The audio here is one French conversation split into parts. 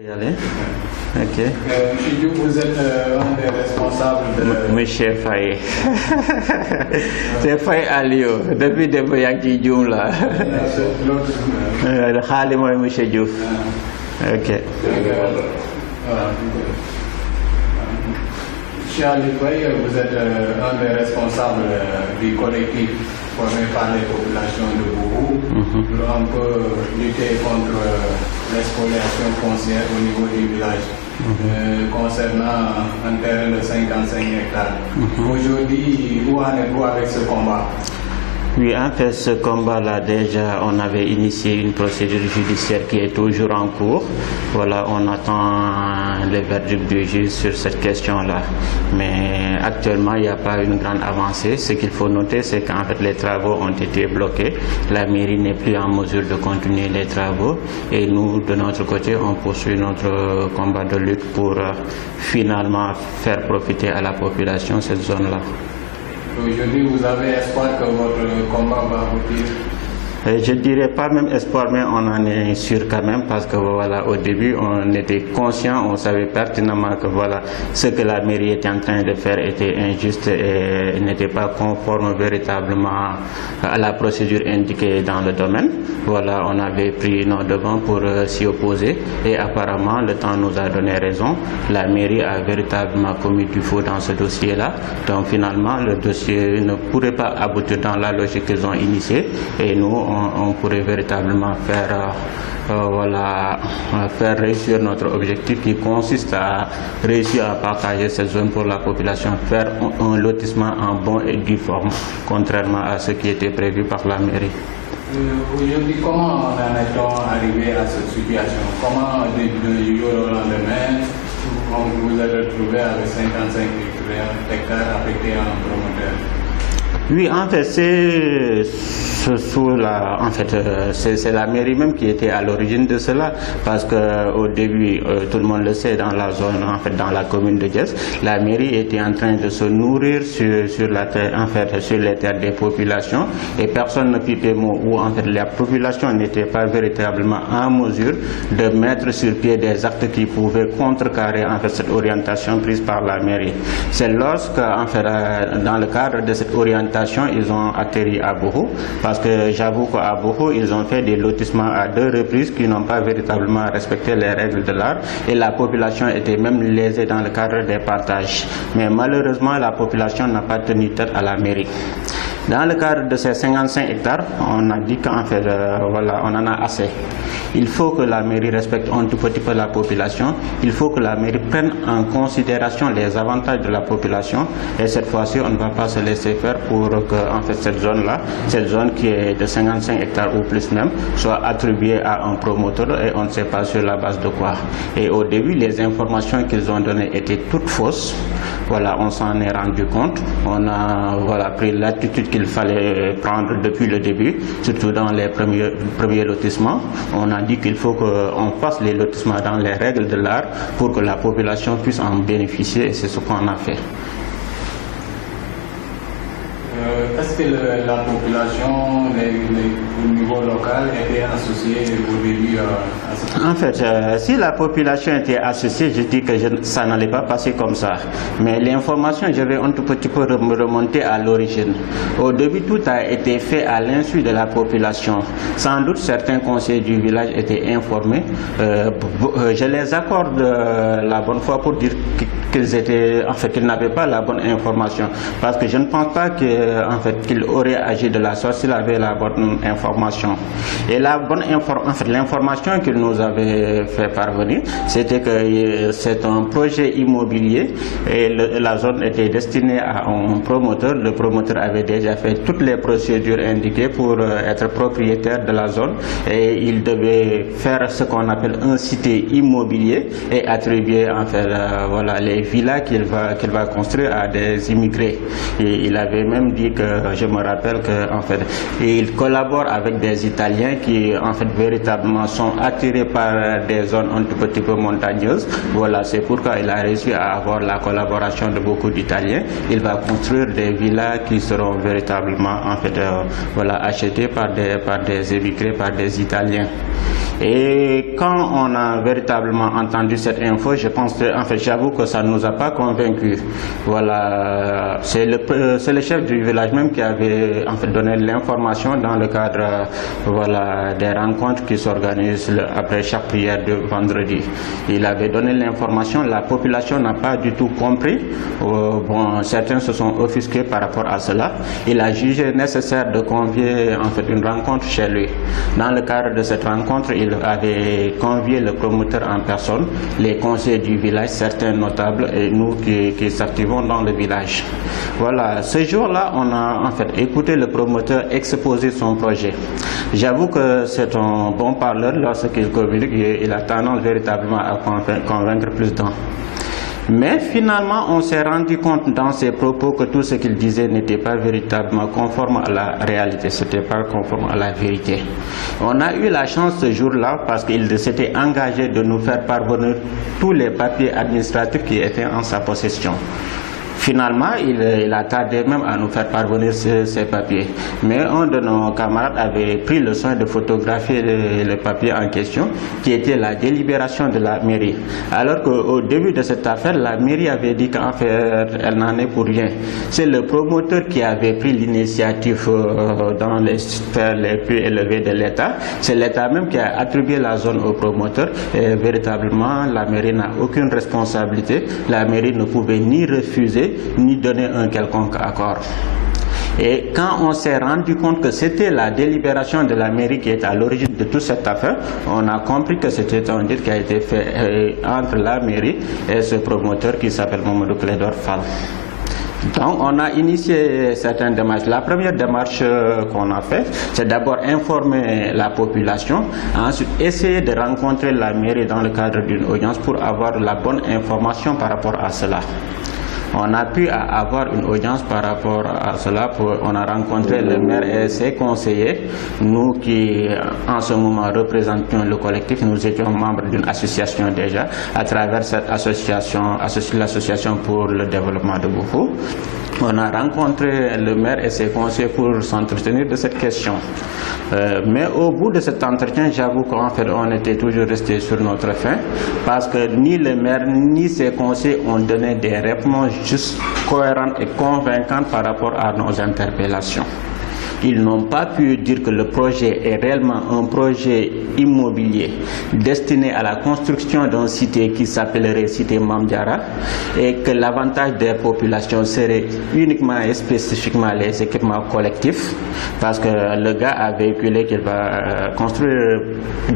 Y aller. Ok. Monsieur Diouf, vous êtes un des responsables de... Monsieur Faye. C'est Faye Alio. Depuis Deboyaki Dioum là. Le Khali moi Monsieur Diouf. Ok. Monsieur Ali Faye, vous êtes un des responsables du collectif formé par les populations de Bourou pour un peu lutter contre l'expoliation foncière au niveau du village concernant un terrain de 55 hectares. Aujourd'hui, où en êtes-vous avec ce combat? Oui, en fait, ce combat-là, déjà, on avait initié une procédure judiciaire qui est toujours en cours. Voilà, on attend le verdict du juge sur cette question-là. Mais actuellement, il n'y a pas une grande avancée. Ce qu'il faut noter, c'est qu'en fait, les travaux ont été bloqués. La mairie n'est plus en mesure de continuer les travaux. Et nous, de notre côté, on poursuit notre combat de lutte pour finalement faire profiter à la population cette zone-là. Aujourd'hui, vous avez espoir que votre combat va aboutir? Je dirais pas même espoir, mais on en est sûr quand même parce que voilà, au début on était conscient, on savait pertinemment que voilà, ce que la mairie était en train de faire était injuste et n'était pas conforme véritablement à la procédure indiquée dans le domaine. Voilà, on avait pris nos devants pour s'y opposer et apparemment le temps nous a donné raison. La mairie a véritablement commis du faux dans ce dossier-là. Donc finalement le dossier ne pourrait pas aboutir dans la logique qu'ils ont initiée et nous on pourrait véritablement faire réussir notre objectif qui consiste à réussir à partager cette zone pour la population, faire un lotissement en bon et due forme, contrairement à ce qui était prévu par la mairie. Aujourd'hui, comment en est-on arrivé à cette situation? Comment du jour au lendemain, vous êtes retrouvé avec 55 hectares affectés à un promoteur? Oui, en fait, c'est la mairie même qui était à l'origine de cela, parce qu'au début, tout le monde le sait, dans la zone, en fait, dans la commune de Diès, la mairie était en train de se nourrir sur les terres des populations, et personne ne pipait mot où en fait la population n'était pas véritablement en mesure de mettre sur pied des actes qui pouvaient contrecarrer en fait cette orientation prise par la mairie. C'est lorsque, en fait, dans le cadre de cette orientation, ils ont atterri à Bourou, parce que j'avoue qu'à Bourou, ils ont fait des lotissements à 2 reprises qui n'ont pas véritablement respecté les règles de l'art et la population était même lésée dans le cadre des partages. Mais malheureusement, la population n'a pas tenu tête à la mairie. Dans le cadre de ces 55 hectares, on a dit qu'en fait, voilà, on en a assez. Il faut que la mairie respecte un tout petit peu la population. Il faut que la mairie prenne en considération les avantages de la population. Et cette fois-ci, on ne va pas se laisser faire pour que en fait, cette zone-là, cette zone qui est de 55 hectares ou plus même, soit attribuée à un promoteur et on ne sait pas sur la base de quoi. Et au début, les informations qu'ils ont données étaient toutes fausses. Voilà, on s'en est rendu compte. On a pris l'attitude qu'il fallait prendre depuis le début, surtout dans les premiers lotissements. On a dit qu'il faut qu'on fasse les lotissements dans les règles de l'art pour que la population puisse en bénéficier et c'est ce qu'on a fait. Est-ce que la population au niveau local était associée au début à ce... En fait, si la population était associée, je dis que ça n'allait pas passer comme ça. Mais l'information, je vais un tout petit peu me remonter à l'origine. Au début, tout a été fait à l'insu de la population. Sans doute, certains conseillers du village étaient informés. Je les accorde la bonne foi pour dire qu'ils n'avaient pas la bonne information. Parce que je ne pense pas qu'il aurait agi de la sorte s'il avait la bonne information. Et l'information qu'il nous avait fait parvenir, c'était que c'est un projet immobilier et la zone était destinée à un promoteur. Le promoteur avait déjà fait toutes les procédures indiquées pour être propriétaire de la zone et il devait faire ce qu'on appelle un cité immobilier et attribuer en fait les villas qu'il va construire à des immigrés. Et il avait même dit que, je me rappelle que en fait, il collabore avec des Italiens qui en fait véritablement sont attirés passer par des zones un tout petit peu montagneuses. Voilà, c'est pourquoi il a réussi à avoir la collaboration de beaucoup d'Italiens. Il va construire des villas qui seront véritablement achetées par des émigrés, par des Italiens. Et quand on a véritablement entendu cette info, j'avoue que ça ne nous a pas convaincus. Voilà, c'est le chef du village même qui avait donné l'information dans le cadre des rencontres qui s'organisent après chaque prière de vendredi. Il avait donné l'information, la population n'a pas du tout compris. Certains se sont offusqués par rapport à cela. Il a jugé nécessaire de convier une rencontre chez lui. Dans le cadre de cette rencontre, il avait convié le promoteur en personne, les conseillers du village, certains notables et nous qui s'activons dans le village. Voilà, ce jour-là, on a écouté le promoteur exposer son projet. J'avoue que c'est un bon parleur lorsqu'il communique, il a tendance véritablement à convaincre plus d'un. Mais finalement, on s'est rendu compte dans ses propos que tout ce qu'il disait n'était pas véritablement conforme à la réalité, ce n'était pas conforme à la vérité. On a eu la chance ce jour-là parce qu'il s'était engagé de nous faire parvenir tous les papiers administratifs qui étaient en sa possession. Finalement, il a tardé même à nous faire parvenir ces papiers. Mais un de nos camarades avait pris le soin de photographier le papier en question, qui était la délibération de la mairie. Alors qu'au début de cette affaire, la mairie avait dit qu'en fait, elle n'en est pour rien. C'est le promoteur qui avait pris l'initiative dans les sphères les plus élevées de l'État. C'est l'État même qui a attribué la zone au promoteur. Et véritablement, la mairie n'a aucune responsabilité. La mairie ne pouvait ni refuser ni donner un quelconque accord. Et quand on s'est rendu compte que c'était la délibération de la mairie qui était à l'origine de toute cette affaire, on a compris que c'était un deal qui a été fait entre la mairie et ce promoteur qui s'appelle Mamadou Clédor Fall. Donc on a initié certaines démarches. La première démarche qu'on a faite, c'est d'abord informer la population, ensuite essayer de rencontrer la mairie dans le cadre d'une audience pour avoir la bonne information par rapport à cela. On a pu avoir une audience par rapport à cela. On a rencontré le maire et ses conseillers. Nous qui, en ce moment, représentions le collectif, nous étions membres d'une association déjà, à travers cette association, l'association pour le développement de Boufou. On a rencontré le maire et ses conseillers pour s'entretenir de cette question. Mais au bout de cet entretien, j'avoue qu'en fait, on était toujours resté sur notre faim, parce que ni le maire ni ses conseillers ont donné des réponses juste cohérentes et convaincantes par rapport à nos interpellations. Ils n'ont pas pu dire que le projet est réellement un projet immobilier destiné à la construction d'une cité qui s'appellerait Cité Mamdiara et que l'avantage des populations serait uniquement et spécifiquement les équipements collectifs, parce que le gars a véhiculé qu'il va construire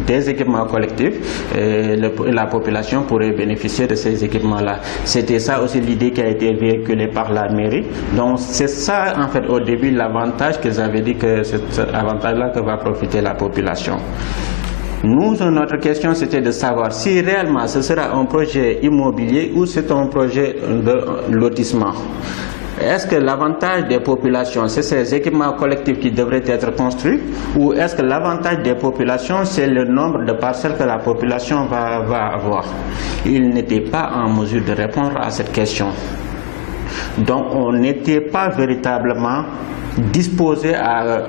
des équipements collectifs et la population pourrait bénéficier de ces équipements-là. C'était ça aussi l'idée qui a été véhiculée par la mairie. Donc c'est ça en fait au début l'avantage qu'ils avaient dit que c'est cet avantage-là que va profiter la population. Nous, notre question, c'était de savoir si réellement ce sera un projet immobilier ou c'est un projet de lotissement. Est-ce que l'avantage des populations, c'est ces équipements collectifs qui devraient être construits, ou est-ce que l'avantage des populations, c'est le nombre de parcelles que la population va avoir? Ils n'étaient pas en mesure de répondre à cette question. Donc on n'était pas véritablement disposé à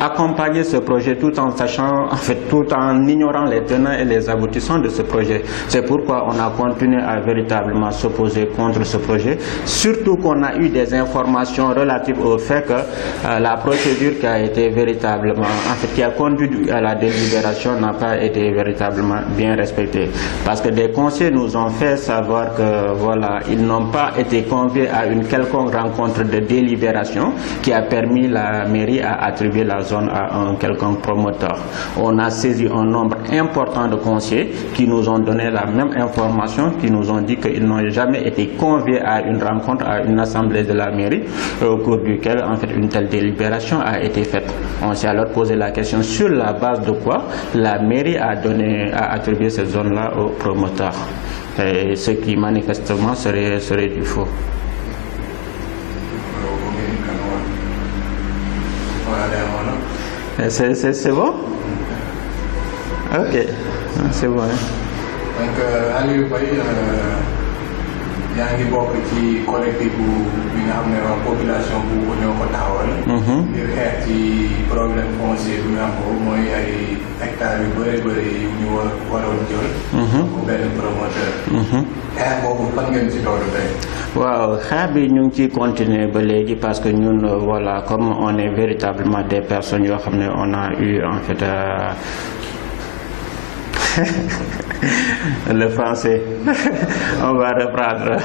accompagner ce projet tout en sachant, en fait, tout en ignorant les tenants et les aboutissants de ce projet. C'est pourquoi on a continué à véritablement s'opposer contre ce projet, surtout qu'on a eu des informations relatives au fait que la procédure qui a été véritablement, en fait, qui a conduit à la délibération n'a pas été véritablement bien respectée. Parce que des conseillers nous ont fait savoir que, voilà, ils n'ont pas été conviés à une quelconque rencontre de délibération qui a permis la mairie à attribuer la zone à un quelconque promoteur. On a saisi un nombre important de conseillers qui nous ont donné la même information, qui nous ont dit qu'ils n'ont jamais été conviés à une rencontre, à une assemblée de la mairie, au cours duquel en fait une telle délibération a été faite. On s'est alors posé la question sur la base de quoi la mairie a attribué cette zone-là aux promoteurs. Et ce qui manifestement serait du faux. C'est bon? Ok, c'est bon. Donc Aliou Faye yaa ngi bokk ci collectif bi nga xam ne waa population bu ñoo ko taxawal. ngir xeex ci problème foncier bi nga xam ne mooy ay hectares yu bëri yu ñu waroon jël. ku benn promoteur. xeex boobu fan ngeen ci toolu tey. waaw xeex bi ñu ngi ciy continuer ba léegi parce que ñun voilà comme on est véritablement des personnes yoo xam ne on a eu en fait le français on va reprendre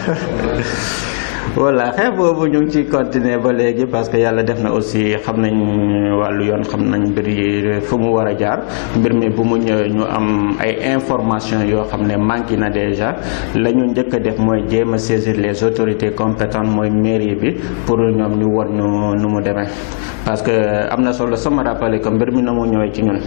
voilà xeex boobu ñu ngi ciy continuer ba léegi parce que yàlla def na aussi xam nañ wàllu yoon xam nañ mbir yi fu mu war a jaar mbir mi bu mu ñëwee ñu am ay information yoo xam ne manqué na déjà la ñu njëkk a def mooy jéem a saisir les autorités compétentes mooy mairie bi pour ñoom ñu war ñu nu mu demee parce que am na solo sama rappelé que mbir mi na mu ñëwee ci ñun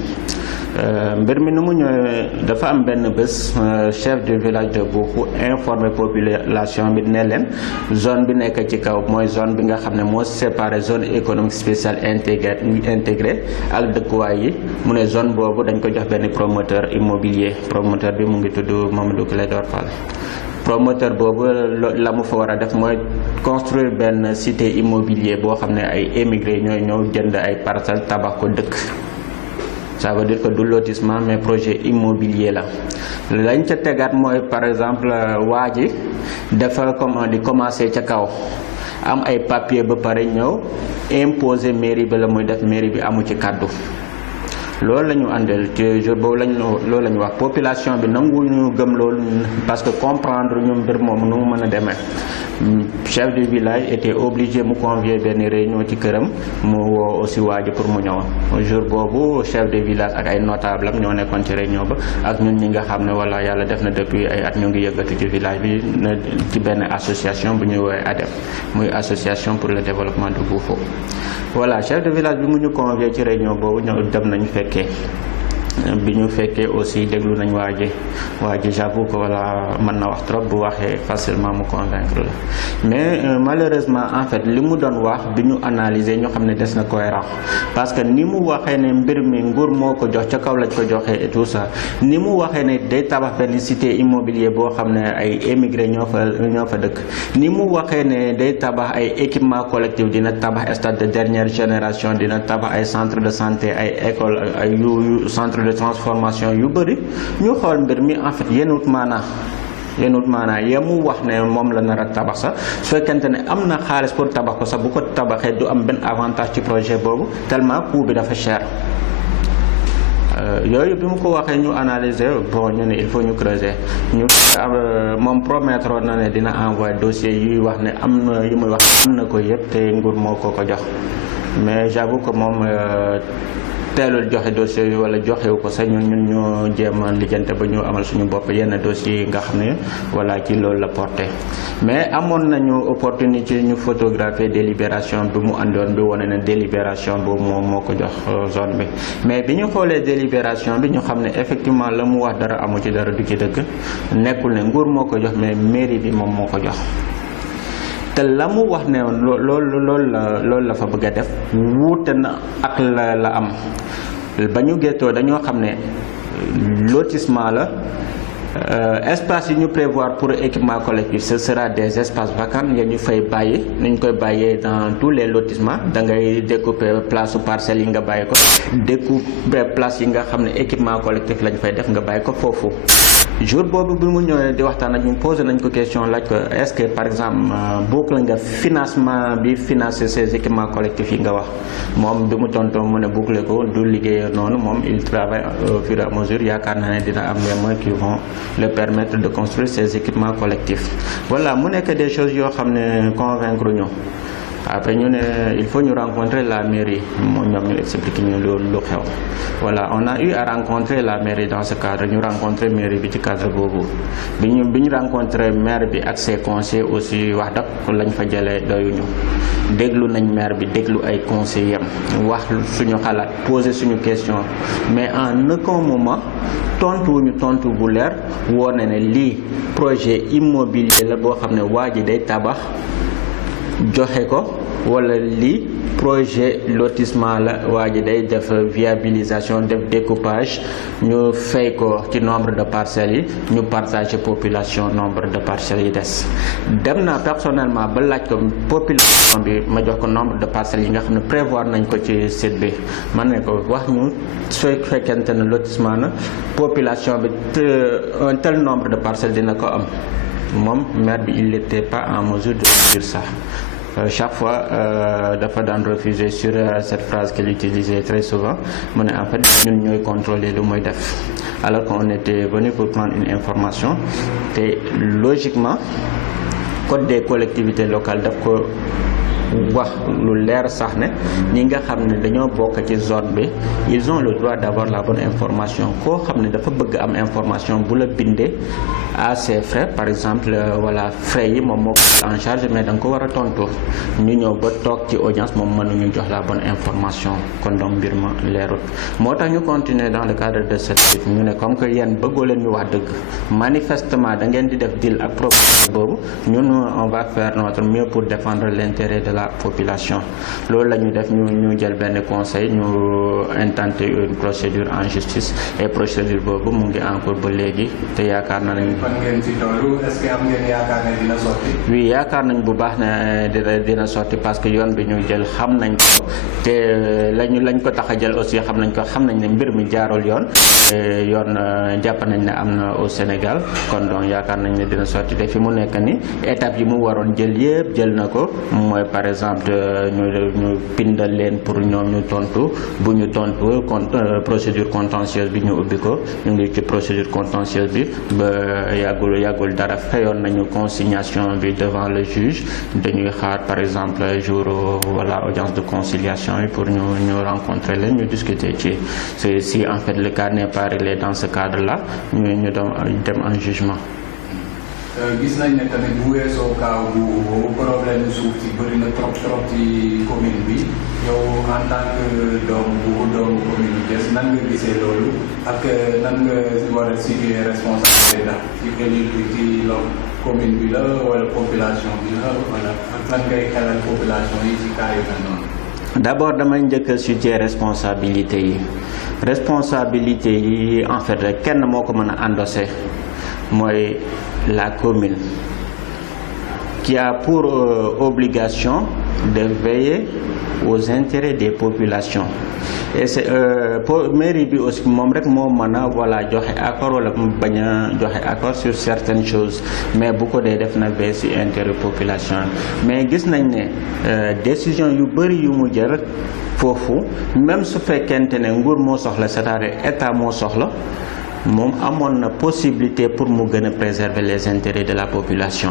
mbir mi nu mu ñëwee dafa am benn bés chef du village de Bourkhou informé population bi ne leen zone bi nekk ci kaw mooy zone bi nga xam ne moo séparé zone économique spéciale intégrée ak dëkkuwaay yi mu ne zone boobu dañ ko jox benn promoteur immobilier promoteur bi mu ngi tudd Mamadou Clédor Fall promoteur boobu la mu fa war a def mooy construire benn cité immobilier boo xam ne ay émigré ñooy ñëw jënd ay parcelles tabax ko dëkk ça veut dire que du lotissement mais projet immobilier la lañ ca tegaat mooy par exemple waa ji dafa comme on dit commencé ca kaw am ay papier ba pare ñëw imposer mairie bi la muy def mairie bi amu ci kàddu loolu la ñu àndal ci jour boobu loolu la ñu wax population bi nanguñu gëm loolu parce que comprendre ñu mbir moom nu mu mën a demee chef du village était obligé mu convier benn réunion ci këram mu woo aussi waa ji pour mu ñëw jour boobu chef de village ak ay notable am ñoo nekkoon ci réunion ba ak ñun ñi nga xam ne wala yàlla def na depuis ay at ñu ngi yëngatu ci village bi ci benn association bu ñuy woowee ADEM muy association pour le développement de Bourkhou voilà chef de village bi mu ñu convié ci réunion boobu ñoo dem nañu fekkee bi ñu fekkee aussi déglu nañ waa ji j'avoue que voilà mën na wax trop bu waxee facilement mu convaincre la mais malheureusement en fait li mu doon wax bi ñu analyser ñu xam ne des na cohérent parce que ni mu waxee ne mbir mi nguur moo ko jox ca kaw lañ ko joxee et tout ça ni mu waxee ne day tabax benn cité immobilier boo xam ne ay émigré ñoo fa dëkk ni mu waxee ne day tabax ay équipement collectif dina tabax stade de dernière génération dina tabax ay centre de santé ay école ay yu centre de transformation yu bëri ñu xool mbir mi en fait yenut maanaa yemu wax ne moom la nar a tabax sax su fekkente ne am na xaalis pour tabax ko sax bu ko tabaxee du am benn avantage ci projet boobu tellement coût bi dafa cher yooyu bi mu ko waxee ñu analyser bon ñu ne il faut ñu creuser ñu moom promettre na ne dina envoyer dossier yuy wax ne am na yu muy wax am na ko yëpp te nguur moo ko jox mais j'avoue que moom teelul joxe dossier yi wala joxewu ko sax ñun ñoo jéem a lijjante ba ñu amal suñu bopp yenn dossiers yi nga xam ne voilà ci loolu la porté mais amoon nañu opportunité ñu photographier délibération bi mu àndoon bi wane ne délibération boobu moom moo ko jox zone bi mais bi ñu xoolee délibération bi ñu xam ne effectivement la mu wax dara amu ci dara du ci dëgg nekkul ne nguur moo ko jox mais mairie bi moom moo ko jox te la mu wax ne loolu la fa bëgg a def wuute na ak la am ba ñu gëstoo dañoo xam ne lotissement la espace yi ñu prévoir pour équipement collectif ce sera des espaces vacants nga ñu fay bàyyi nañ koy bàyyee dans tous les lotissements da ngay découper place su parcelles yi nga bàyyi ko découper place yi nga xam ne équipement collectif lañ fay def nga bàyyi ko foofu jour boobu bi mu ñëwee di waxtaan ak ñu posé nañ ko question laaj ko est-ce que par exemple boucle nga financement bi financer ces équipements collectifs yi nga wax moom bi mu tontoo mu ne boucler ko du liggéey noonu moom il travaille au fur et à mesure yaakaar naa ne dina am les moyens qui vont le permettre de construire ces équipements collectifs voilà mu nekk des choses yoo xam ne convaincre ñu après ñu ne il faut ñu rencontrer la mairie ñoom ñu expliquer ñu lu xew voilà on a eu à rencontrer la mairie dans ce cadre ñu rencontrer mairie bi ci cadre boobu bi ñu rencontrer maire bi ak ses conseillers aussi wax dëgg lañ fa jëlee doyuñu déglu nañ maire bi déglu ay conseillers am wax suñu xalaat poser suñu question mais en aucun moment tontuwuñu tontu bu leer woo na ne lii projet immobilier la boo xam ne waa ji day tabax joxe ko wala lii projet lotissement la waa ji day def viabilisation def découpage ñu fay ko ci nombre de parcelles yi ñu partager population nombre de parcelles yi des dem naa personnellement ba laaj ko population bi ma jox ko nombre de parcelles yi nga xam ne prévoir nañ ko ci site bi man ne ko wax ñu su fekkente ne lotissement na population bi un tel nombre de parcelles dina ko am moom maire bi il n'était pas en mesure de dire ça. Chaque fois dafa daan refuser sur cette phrase qu'il utilisait très souvent mu ne en fait ñun ñooy contrôler lu muy def alors qu'on était venu pour prendre une information te logiquement code des collectivités locales daf ko wax lu leer sax ne ñi nga xam ne dañoo bokk ci zone bi ils ont le droit d'avoir la bonne information koo xam ne dafa bëgg am information bu la bindee à ses frais par exemple voilà frais yi moom moo ko en charge mais da nga ko war a tontu ñu ñëw ba toog ci audience moom mënuñu jox la bonne information kon donc mbir ma leerut moo tax ñu continuer dans le cadre de cette suite ñu ne comme que yéen bëggoo leen ñu wax dëgg manifestement da ngeen di def deal ak propriétaire boobu ñun on va faire notre mieux pour défendre l'intérêt de la population loolu la ñu def ñu jël benn conseil ñu intenté une procédure en justice et procédure boobu mu ngi en cours ba léegi te yaakaar na nañ fan ngeen ci tollu est-ce que am ngeen yaakaar ne dina sotti oui yaakaar nañ bu baax ne dina sotti parce que yoon bi ñu jël xam nañ ko te lañ ko tax a jël aussi xam nañ ne mbir mi jaarul yoon jàpp nañ ne am na au Sénégal kon donc yaakaar nañ ne dina sotti te fi mu nekk ni étape yi mu waroon jël yëpp jël na ko mooy par exemple ñu bindal leen pour ñoom ñu tontu bu ñu tontu procédure contentieuse bi ñu ubbi ko ñu ngi ci procédure contentieuse bi ba yàggul dara fayoon nañu consignation bi devant le juge dañuy xaar par exemple jour voilà audience de conciliation yi pour ñu rencontrer leen ñu discuter ci si en fait le cas n'est pas réglé dans ce cadre là ñu dem en jugement. gis nañ ne tamit bu weesoo kaaw bu problème suuf si bëri na trop ci commune bi yow en tant que doomu commune bi Diass nan nga gisee loolu ak nan nga war a situer responsabilité la ci élite bi ci commune bi la wala population bi la wala ak lan ngay xelal population yi ci cas yu mel noonu. D'abord damay njëkk a situer responsabilité yi en fait kenn moo ko mën a endosser mooy la commune qui a pour obligation de veiller aux intérêts des populations et c'est mairie bi aussi moom rek moo mën a voilà joxe accord wala bañ a joxe accord sur certaines choses mais bu ko dee def na veiller ci intérêt population mais gis nañ ne décision yu bari yu mu jël foofu même su fekkente ne nguur moo soxla c'est-à-dire état moo soxla moom amoon na possibilité pour mu gën a préserver les intérêts de la population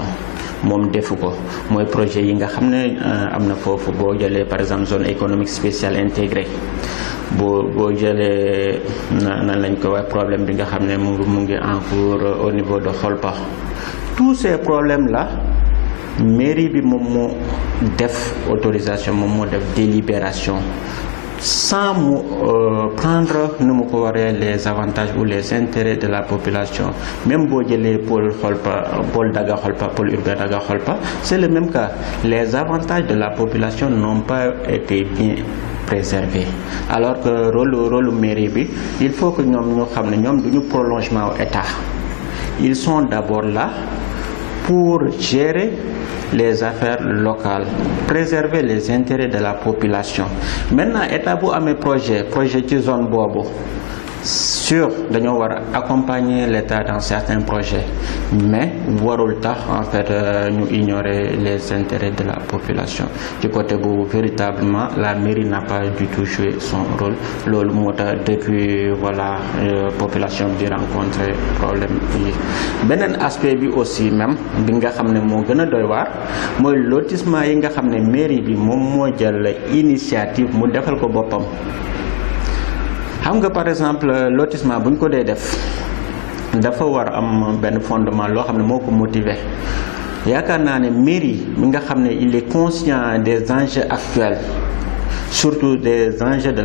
moom defu ko mooy projet yi nga xam ne am na foofu boo jëlee par exemple zone économique spéciale intégrée boo jëlee nan lañ ko wax problème bi nga xam ne mu ngi en cours au niveau de Xolpa tous ces problèmes là mairie bi moom moo def autorisation moom moo def délibération sans mu prendre nu mu ko waree les avantages ou les intérêts de la population même boo jëlee pôle Daga Xolpa pôle urbain Daga Xolpa c'est le même cas les avantages de la population n'ont pas été bien préservés alors que rôle mairie bi il faut que ñoom ñu xam ne ñoom duñu prolongement au état ils sont d'abord là pour gérer les affaires locales, préserver les intérêts de la population. Maintenant, état bu amee projet ci zone boobu sûr dañoo war a accompagner l'état dans certains projets mais warul tax en fait ñu ignorer les intérêts de la population ci côté bu véritablement la mairie n'a pas du tout joué son rôle loolu moo tax depuis voilà population bi di rencontrer problème yi beneen aspect bi aussi même bi nga xam ne moo gën a doy waar mooy lotissement yi nga xam ne mairie bi moom moo jël initiative mu defal ko boppam xam nga par exemple lotissement bu ñu ko dee def dafa war am benn fondement loo xam ne moo ko motiver yaakaar naa ne mairie mi nga xam ne il est conscient des enjeux actuels surtout des enjeux de